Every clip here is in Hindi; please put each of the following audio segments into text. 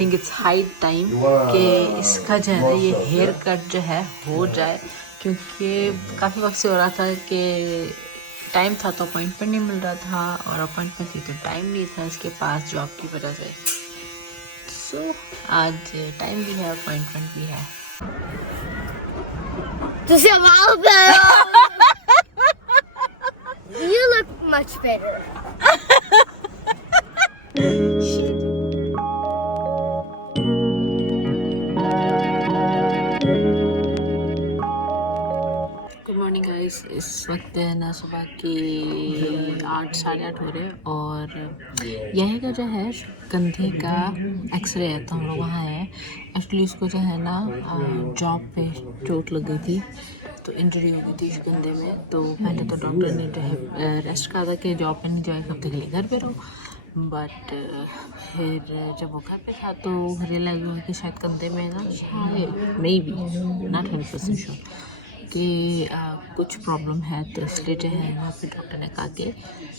थिंक इट्स हाई टाइम कि इसका जो है ना ये हेयर कट जो है हो जाए, क्योंकि काफ़ी वक्त से हो रहा था कि टाइम था तो अपॉइंटमेंट नहीं मिल रहा था, और अपॉइंटमेंट थी तो टाइम नहीं था इसके पास जॉब की वजह से। सो आज टाइम भी है, अपॉइंटमेंट भी है। You look much better. Good morning guys, इस वक्त है ना सुबह के 8 साढ़े 8 हो रहे हैं, और यही का जो है कंधे का एक्सरे है, तो हम लोग वहाँ हैं। एक्चुअली उसको जो है ना जॉब पे चोट लग गई थी, तो इंजरी हो गई थी इस कंधे में। तो पहले तो डॉक्टर ने जो है रेस्ट कहा था कि जॉब पे नहीं जाए, हफ्ते के लिए घर पे रहो। बट फिर जब वो घर पे था तो रियलाइज हुआ कि शायद कंधे में ना, शायद मे बी नॉट 100% श्योर कि कुछ प्रॉब्लम है। तो इसलिए जो है ना फिर डॉक्टर ने कहा कि,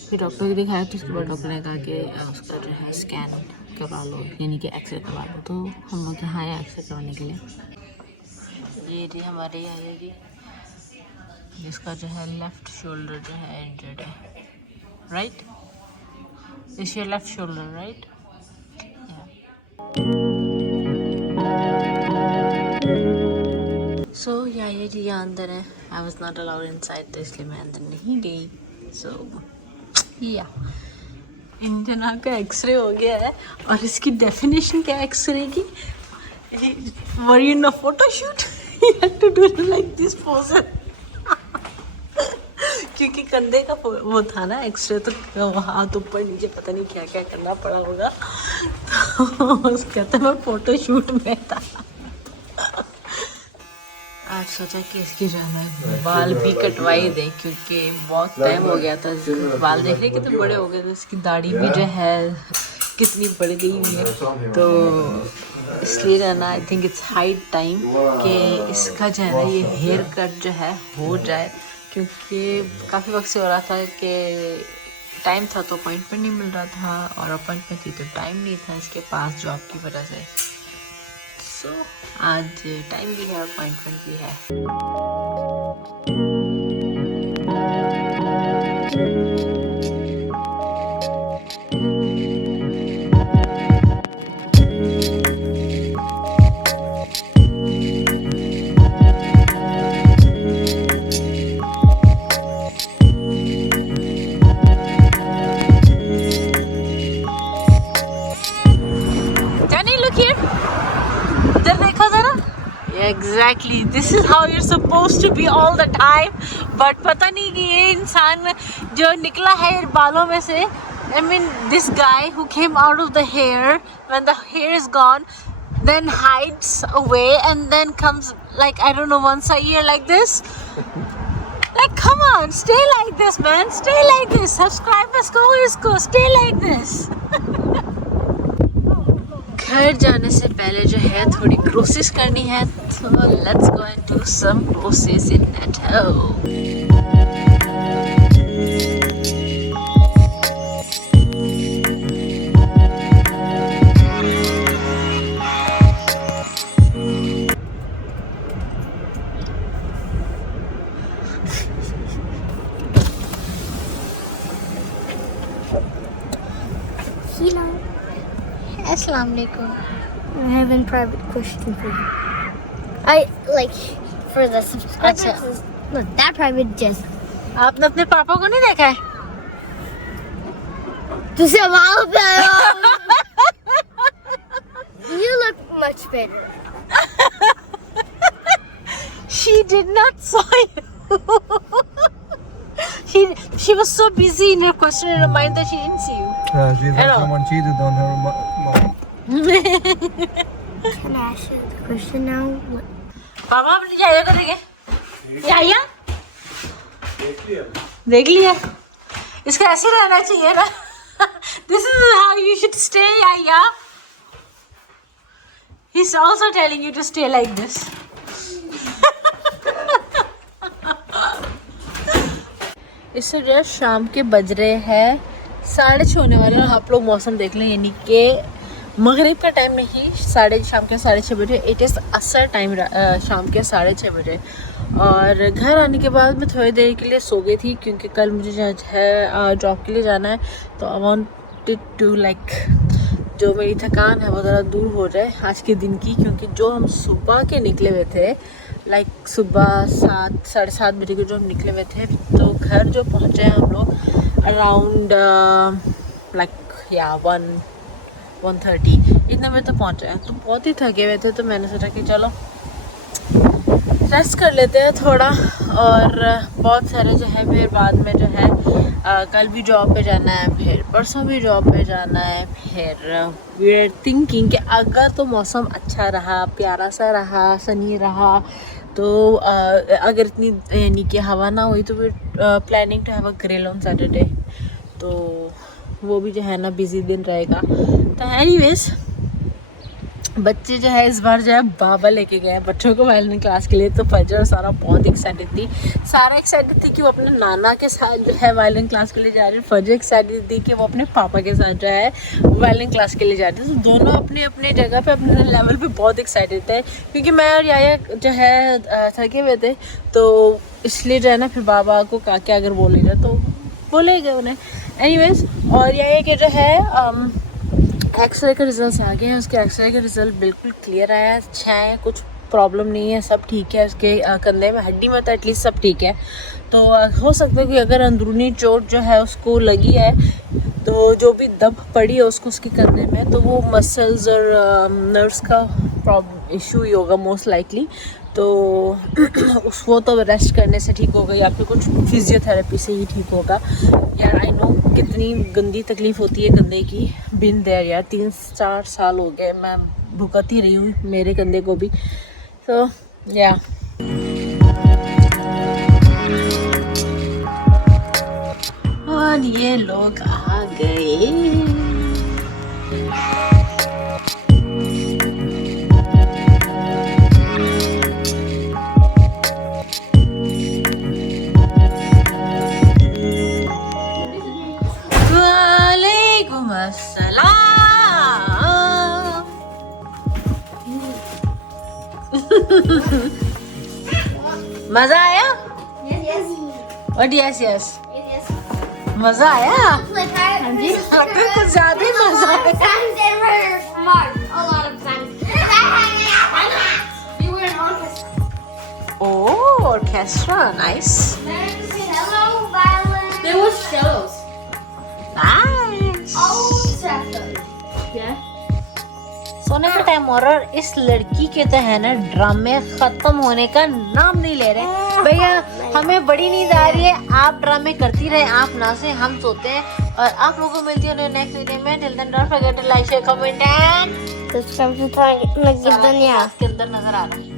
फिर डॉक्टर को दिखाया तो उसके बाद डॉक्टर ने कहा कि उसका जो है स्कैन करवा लो, यानी कि एक्सरे करवा लो। तो हम लोग यहाँ आए एक्सरे करवाने के लिए। ये जी हमारे यहाँ जी, जिसका जो है लेफ़्ट शोल्डर जो है इंजर्ड है, right? Is your left shoulder, right? So ये जी यहाँ अंदर है। I was not allowed inside, तो इसलिए मैं अंदर नहीं गई। सो या इन जना का एक्सरे हो गया है, और इसकी डेफिनेशन क्या है एक्सरे की? Were you in a photoshoot? You have to do like this posture. क्योंकि कंधे का वो था ना एक्सरे, तो हाथ ऊपर नीचे पता नहीं क्या क्या करना पड़ा होगा। तो कहते मैं फोटोशूट में था। आज सोचा कि इसकी जो है बाल भी कटवाई दे, क्योंकि बहुत टाइम हो गया था। बाल देख रहे कितने बड़े हो गए थे, इसकी दाढ़ी भी जो है कितनी बढ़ गई हुई है। तो इसलिए जो है ना I think it's high time कि इसका जो है ना ये हेयर कट जो है हो जाए, क्योंकि काफ़ी वक्त से हो रहा था कि टाइम था तो अपॉइंटमेंट नहीं मिल रहा था, और अपॉइंटमेंट थी तो टाइम नहीं था इसके पास जॉब की वजह से। सो आज टाइम भी है, अपॉइंटमेंट भी है। Exactly, this is how you're supposed to be all the time. But पता नहीं कि ये इंसान जो निकला है बालों में से, I mean this guy who came out of the hair when the hair is gone, then hides away and then comes like I don't know once a year like this. Like come on, stay like this man, stay like this. Subscribers को इसको stay like this. घर जाने से पहले जो है थोड़ी ग्रोसरीज करनी है, तो let's go and do some groceries in at home. Assalamu alaikum. I have a private question for you. I like for the subscribers. Is not that private, just. आपने अपने पापा को नहीं देखा है? To say You look much better. She did not saw you. She was so busy in her question in her mind that she didn't see you. She thought someone cheated on her mom. Can I ask you the question now? पापा अपनी यहया को देखे? यहया? देख लिया? इसका ऐसे रहना चाहिए ना? This is how you should stay, yahya. He's also telling you to stay like this. इस वजह शाम के बज रहे हैं 6:30 होने वाले, और आप लोग मौसम देख लें, यानी कि मगरिब का टाइम नहीं, शाम के 6:30 बजे। इट इज़ असर टाइम, शाम के 6:30 बजे। और घर आने के बाद मैं थोड़ी देर के लिए सो गई थी क्योंकि कल मुझे जो है जॉब के लिए जाना है। तो आई वांटेड टू लाइक जो मेरी थकान है वो ज़रा दूर हो जाए आज के दिन की, क्योंकि जो हम सुबह के निकले हुए थे, लाइक सुबह 7 साढ़े 7 बजे के जो हम निकले हुए थे, तो घर जो पहुँचे हम लोग अराउंड लाइक या 1:30 इतने बजे तो पहुँचे हैं। तो बहुत ही थके हुए थे, तो मैंने सोचा कि चलो रेस्ट कर लेते हैं थोड़ा। और बहुत सारे जो है फिर बाद में जो है कल भी जॉब पे जाना है, फिर परसों भी जॉब पे जाना है। फिर वी आर थिंकिंग कि अगर तो मौसम अच्छा रहा, प्यारा सा रहा, सनी रहा, तो अगर इतनी यानी कि हवा ना हुई, तो we planning to have a grill on Saturday. तो वो भी जो है ना बिजी दिन रहेगा। तो एनीवेज बच्चे जो है इस बार जो है बाबा लेके गए बच्चों को वायलिन क्लास के लिए। तो फजर और सारा बहुत एक्साइटेड थी। सारा एक्साइटेड थी कि वो अपने नाना के साथ जो है वायलिन क्लास के लिए जा रही है। फजर एक्साइटेड थी कि वो अपने पापा के साथ जो है वायलिन क्लास के लिए जा रही है। तो दोनों अपने अपने जगह पे, अपने लेवल पे बहुत एक्साइटेड थे, क्योंकि मैं और याया जो है थके हुए थे। तो इसलिए जो है ना फिर बाबा को कहा कि अगर बोलेगा तो बोलेगा उन्हें। एनीवेज, और याया के जो है एक्सरे के रिजल्ट आ गए हैं। उसके एक्सरे के रिजल्ट बिल्कुल क्लियर आया है, अच्छा है, कुछ प्रॉब्लम नहीं है, सब ठीक है। उसके कंधे में हड्डी में तो एटलीस्ट सब ठीक है। तो हो सकता है कि अगर अंदरूनी चोट जो है उसको लगी है, तो जो भी दब पड़ी है उसको उसके कंधे में, तो वो मसल्स और नर्व्स का प्रॉब्लम इशू ही होगा मोस्ट लाइकली। तो वो तो रेस्ट करने से ठीक होगा या फिर कुछ फिजियोथेरेपी से ही ठीक होगा। यार आई नो कितनी गंदी तकलीफ़ होती है कंधे की, बिन देयर यार। 3-4 साल हो गए मैं भुगती रही हूँ मेरे कंधे को भी। तो या और ये लोग आ गए। वालेकुम अस्सलाम। मजा आया? Yes. यस मजा आया? हाँ जी। आपको कुछ ज्यादा ही मजा आया। Sometimes they were smart. A lot of times. You were an orchestra. Oh, orchestra, nice. Hello, violin. There was shows. Nice. Oh, second. Yeah. सोने का टाइम हो रहा है और इस लड़की के तो है ना ड्रामे खत्म होने का नाम नहीं ले रहे। भैया हमें बड़ी नींद आ रही है, आप ड्रामे करती रहे, आप ना से हम सोते हैं। और आप लोगों को मिलती है नेक्स्ट वीडियो में। Till then don't forget to like share comment and Subscribe to Dhanak के अंदर नजर आ रहा है।